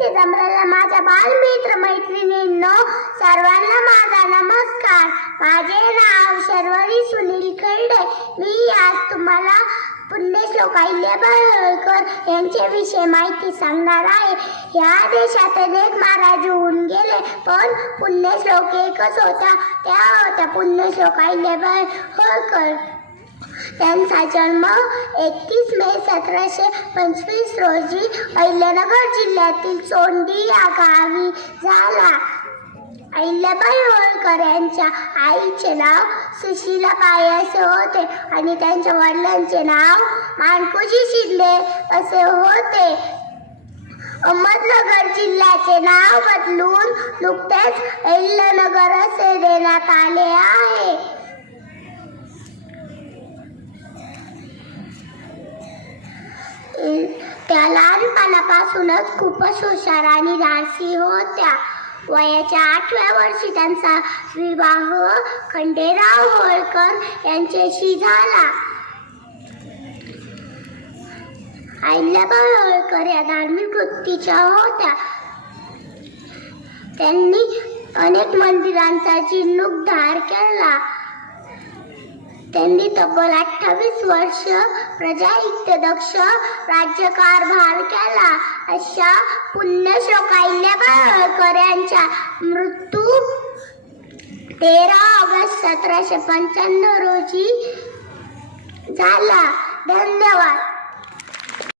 इथे जमलेल्या माझ्या बालमित्र मैत्रिणींनो, सर्वांना माझा नमस्कार. माझे नाव शर्वरी सुनील खर्डे. मी आज तुम्हाला पुण्यश्लोक अहिल्याबाई होळकर यांच्याविषयी माहिती सांगणार आहे. या देशात अनेक महाराज होऊन गेले, पण पुण्यश्लोक एकच होता. त्या होत्या पुण्यश्लोक अहिल्याबाई होळकर. त्यांचा जन्म 31 मे 1725 रोजी अहिल्यानगर जिल्ह्यातील चोंडी या गावी झाला. अहिल्याबाई होळकर यांच्या आईचे नाव सुशीलाबाई असे होते आणि त्यांच्या वडिलांचे नाव माणकोजी शिंदे असे होते. अहमदनगर जिल्ह्याचे नाव बदलून नुकतेच अहिल्यानगर असे देण्यात आले आहे. त्या लहानपणापासूनच खूपच हुशार आणि धाडसी होत्या. वयाच्या 8व्या वर्षी त्यांचा विवाह खंडेराव होळकर यांच्याशी झाला. अहिल्याबाई होळकर या धार्मिक वृत्तीच्या होत्या. त्यांनी अनेक मंदिरांचा जीर्णोद्धार केला. त्यांनी तब्बल 28 वर्ष प्रजाहितदक्ष राज्यकारभार केला. अशा पुण्यश्लोक अहिल्याबाई होळकर यांचा मृत्यू 13 ऑगस्ट 1795 रोजी झाला. धन्यवाद.